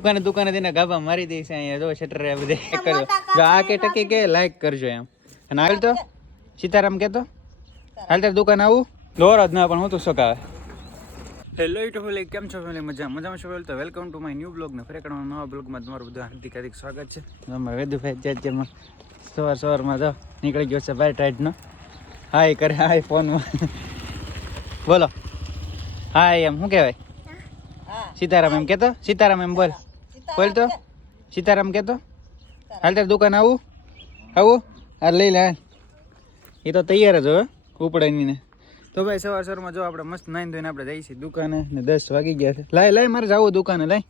દુકાને તેને ગાભા મારી દે છે અહીંયા જો શટર આ બધે કરજો જો આ કે ટકી કે લાઈક કરજો એમ અને હાલ તો સીતારામ કેતો હાલ તાર દુકાન આવું દોર જ ના પણ હું તો સકાવે હેલો યુટ્યુબ ફેમિલી કેમ છો ફેમિલી મજામાં છો તો welcome to my new blog ને ફરી એકવાર નવા બ્લોગમાં તમારું બધું હાર્દિક હાર્દિક સ્વાગત છે અમારે વેદુભાઈ અત્યારમાં સવારમાં તો નીકળી ગયો છે બાય ટાઈડનો હાય કરે હાય ફોનમાં બોલો હાય એમ શું કહેવાય સીતારામ એમ કેતો સીતારામ એમ બોલ બોલ તો સીતારામ કેતો હાલ તાર દુકાન આવું આ લઈ લે એ તો તૈયાર જ હવે ઉપડાઈને ને તો ભાઈ સવારમાં જો આપણે મસ્ત નાઈને ધોઈને આપણે જઈએ છીએ દુકાને ને 10 વાગી ગયા છે લાય મારે જવું દુકાને લાય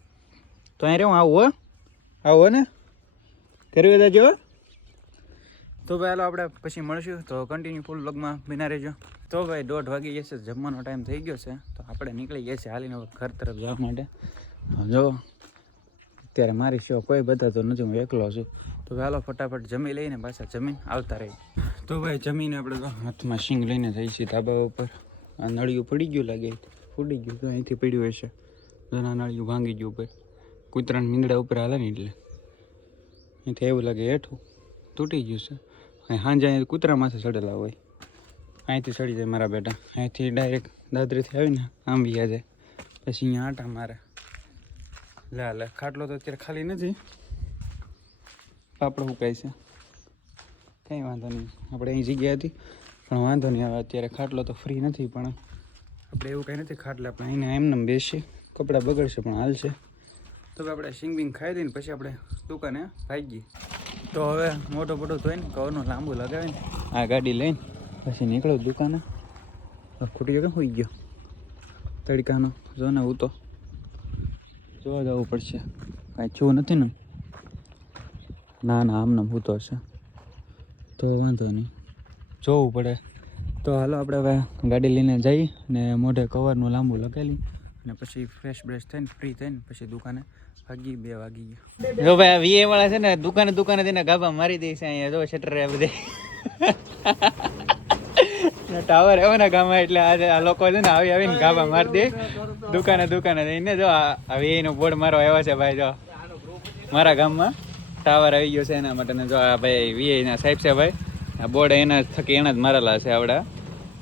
તો અહીં રહેવું આવું ને કરવી દેજો તો ભાઈ હાલો આપણે પછી મળશું તો કન્ટિન્યુ ફૂલ બ્લોગમાં બના રહેજો તો ભાઈ 1:30 વાગી જશે જમવાનો ટાઈમ થઈ ગયો છે તો આપણે નીકળી ગયા છીએ હાલીને ઘર તરફ જવા માટે જો અત્યારે મારી શો કોઈ બતાતો નથી હું એકલો છું તો હાલો ફટાફટ જમી લઈને પાછા જમીન આવતા રહી તો ભાઈ જમીને આપણે હાથમાં શીંગ લઈને જઈએ છીએ ધાબા ઉપર આ નળિયું પડી ગયું લાગે ફૂટી ગયું તો અહીંથી પડ્યું હશે નાના નળિયું ભાંગી ગયું ઉપર કૂતરાના મીંદડા ઉપર હાલે ને એટલે અહીંથી એવું લાગે હેઠું તૂટી ગયું છે અહીં સાંજે અહીં કૂતરા માથે ચડેલા હોય અહીંથી ચડી જાય મારા બેટા અહીંથી ડાયરેક્ટ દાદરીથી આવીને આમ બી જાય પછી અહીંયા આટા મારે લે ખાટલો તો અત્યારે ખાલી નથી પાપડ ઉકાય છે કંઈ વાંધો નહીં આપણે અહીં જગ્યા હતી પણ વાંધો નહીં હવે અત્યારે ખાટલો તો ફ્રી નથી પણ આપણે એવું કંઈ નથી ખાટલે આપણે અહીંને એમને બેસી કપડાં બગડશે પણ હાલશે તો આપણે સિંગ બિંગ ખાઈ દઈને પછી આપણે દુકાને ભાગીએ તો હવે મોટો ધોઈને કવરનું લાંબુ લગાવીને આ ગાડી લઈને પછી નીકળો દુકાને ખૂટી કેમ હોઈ ગયો તડકાનો જો ને હું તો જોવા જવું પડશે કાંઈ છું નથી ને ના આમને હું તો હશે તો વાંધો નહીં જોવું પડે તો હાલો આપણે હવે ગાડી લઈને જઈએ ને મોઢે કવરનું લાંબુ લગાવી અને પછી ફ્રેશ બ્રેશ થઈને ફ્રી થઈને પછી દુકાને 2 વાગી ગયા જો ભાઈ વીએ વાળા છે ને દુકાને તેને ગાભા મારી દે છે અહીંયા જો શટર આ બધે ટાવર એવો ને ગામમાં એટલે આ લોકો છે ને આવીને ગાભા મારી દે દુકાને જઈને જો આ વીએનો બોર્ડ મારો આવ્યો છે ભાઈ જો મારા ગામમાં ટાવર આવી ગયો છે એના માટે જો આ ભાઈ વીએના સાહેબ છે ભાઈ આ બોર્ડ એના થકી એના જ મારેલા છે આવડા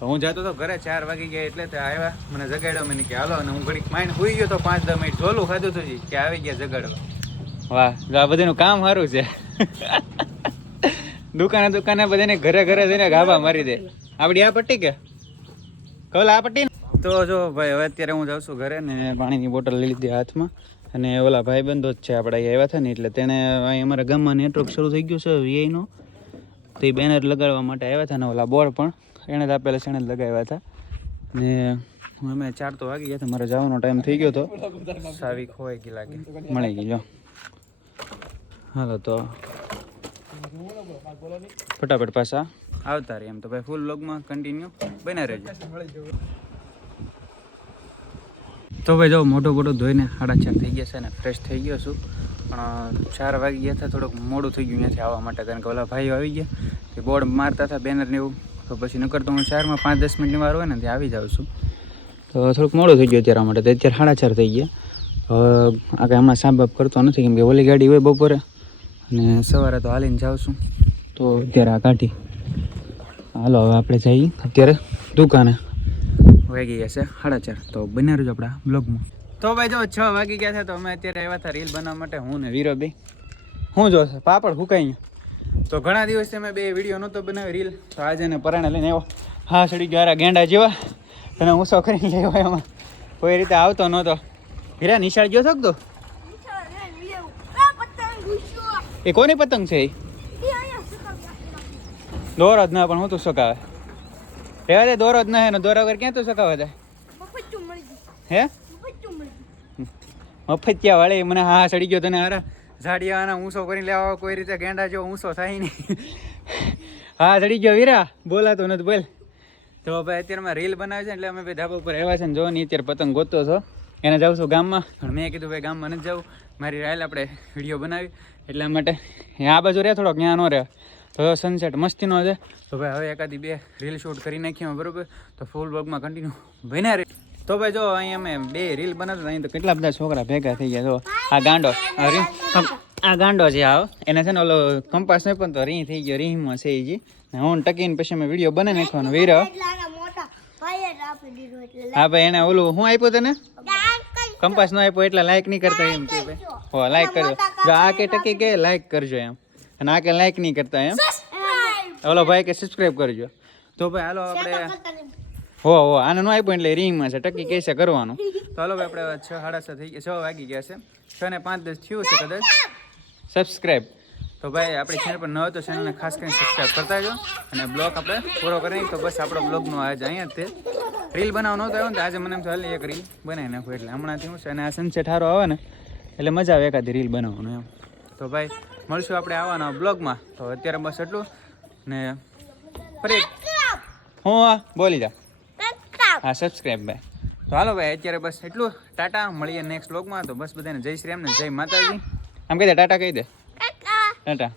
હું જતો તો ઘરે 4 વાગી ગયા એટલે તે આવ્યા મને જગાડ્યો મને કે હાલો અને હું ઘડીક માઇન્ડ હોઈ ગયો તો 5-10 મિનિટ ઝોલું ખાધું હતું કે આવી ગયા જગાડો વાહ આ બધાનું કામ સારું છે દુકાને બધાને ઘરે જઈને ગાભા મારી દે આપડી આ પટ્ટી કે કવલ આ પટ્ટી તો જો ભાઈ હવે અત્યારે હું જાઉં છું ઘરે ને પાણીની બોટલ લઈ લીધી હાથમાં અને ઓલા ભાઈબંધો જ છે આપણે અહીંયા આવ્યા હતા ને એટલે તેને અહીં અમારા ગામમાં નેટવર્ક શરૂ થઈ ગયું છે વીઆઈનો તો એ બેનર લગાડવા માટે આવ્યા હતા ને ઓલા બોર્ડ પણ એણે જ આપેલા છે એને જ લગાવ્યા હતા ને અમે 4 તો વાગી ગયા હતા મારે જવાનો ટાઈમ થઈ ગયો હતો સાવી ખોવાઈ ગઈ લાગે મળી ગઈ જો હાલો તો ફટાફટ પાછા આવતા રહી એમ તો ભાઈ ફૂલ બ્લોગમાં કન્ટિન્યુ બના રહેજો તો ભાઈ જો મોટું ધોઈને 4:30 થઈ ગયા છે ને ફ્રેશ થઈ ગયો છું પણ 4 વાગી ગયા હતા થોડુંક મોડું થઈ ગયું ત્યાંથી આવવા માટે કારણ કે ઓલા ભાઈઓ આવી ગયા તે બોર્ડ મારતા હતા બેનર ને એવું તો પછી નકર તો હું 4માં 5-10 મિનિટની વાર હોય ને ત્યાં આવી જાઉં છું તો થોડુંક મોડું થઈ ગયું અત્યારે માટે તો અત્યારે 4:30 થઈ ગયા હવે આ હમણાં સાંભ કરતો નથી કેમ કે ઓલી ગાડી હોય બપોરે અને સવારે તો હાલીને જાઉં છું તો અત્યારે આ કાઢી હાલો હવે આપણે જઈએ અત્યારે દુકાને વાગી ગયા છે 4:30 તો બન્યા રહેજો આપણા બ્લોગમાં તો ભાઈ જો 6 વાગી ગયા છે તો અમે અત્યારે આવ્યા હતા રીલ બનાવવા માટે હું ને વીરો બે શું જોશે પાપડ હુકાઈ તો ઘણા દિવસથી અમે 2 વિડીયો નહોતો બનાવી રીલ તો આજે ને પરાણે લઈને આવ્યો હા સડી ગયા ગેંડા જેવા અને ઊંસો કરીને લેવો એમાં કોઈ રીતે આવતો નહોતો હીરા નિશાળ ગયો શકતો એ કોની પતંગ છે દોરો જ ના પણ હું તો સકાવે રહેવા દે દોરો જ ના હે દોરા વગર ક્યાં તો સકાવે દે હે મફતિયા વાળે મને હા સડી ગયો તને હારા ઝાડિયાના ઊંસો કરીને લેવા કોઈ રીતે ગેંડા જેવો ઊંસો થાય નહીં હા સડી ગયો વીરા બોલાતો નથી બોલ તો ભાઈ અત્યારમાં રીલ બનાવે છે એટલે અમે ભાઈ ધાબા ઉપર આવ્યા છે ને જો ને અત્યારે પતંગ ગોતતો છો એને જાઉં છું ગામમાં પણ મેં કીધું ભાઈ ગામમાં નથી જવું મારી રાયલ આપણે વિડીયો બનાવી એટલા માટે આ બાજુ રહે થોડોક ત્યાં ન રહે તો સનસેટ મસ્તીનો છે તો ભાઈ હવે 1-2 રીલ શૂટ કરી નાખીએ બરાબર તો ફૂલ બ્લોગમાં કન્ટિન્યુ બન્યા રહે તો ભાઈ જો અહીંયા અમે બે રીલ બનાવતા અહીં તો કેટલા બધા છોકરા ભેગા થઈ ગયા. જો આ ગાંડો આ ગાંડો છે આવ એને છે ને ઓલો કંપાસ નહીં પણ તો રીહ થઈ ગયો રીહમાં છે જી હું ટકીને પછી અમે વિડીયો બનાવી નાખવાનો વીર. હા ભાઈ એને ઓલું શું આપ્યું તને કંપાસ નો આપ્યો એટલે લાઈક નહીં કરતા એમ કે ભાઈ હો લાઈક કરજો. જો આ કે ટકી કે લાઈક કરજો એમ અને આ કે લાઈક નહીં કરતા એમ ઓલો ભાઈ કે સબસ્ક્રાઈબ કરજો. તો ભાઈ હાલો આપણે હો આને નો આપ્યું એટલે રીંગમાં છે ટકી કહેશે કરવાનું. તો હાલો ભાઈ આપણે 6:30 થઈ ગયા 6 વાગી ગયા છે 6 ને 5 10 થયું છે કદાચ સબસ્ક્રાઈબ. તો ભાઈ આપણી ચેનલ પર ન હોય તો ચેનલને ખાસ કરીને સબસ્ક્રાઈબ કરતા જો અને બ્લોગ આપણે પૂરો કરી તો બસ આપણો બ્લોગનો આજ અહીંયા જ તે રીલ બનાવવાનો નહોતો આવ્યો ને તો આજે મને એમ તો હાલી એક રીલ બનાવી નાખું એટલે હમણાંથી હું છે અને આ સનસેટ સારો આવે ને એટલે મજા આવે એકાદી રીલ બનાવવાનું એમ. તો ભાઈ મળશું આપણે આવવાના બ્લોગમાં. તો અત્યારે બસ એટલું ને ફરી હું બોલી જા હા સબસ્ક્રાઈબ ભાઈ. તો હાલો ભાઈ અત્યારે બસ એટલું ટાટા મળીએ નેક્સ્ટ બ્લોગમાં. તો બસ બધાને જય શ્રી રામ ને જય માતાજી આમ કહી દે ટાટા કહી દે ટાટા.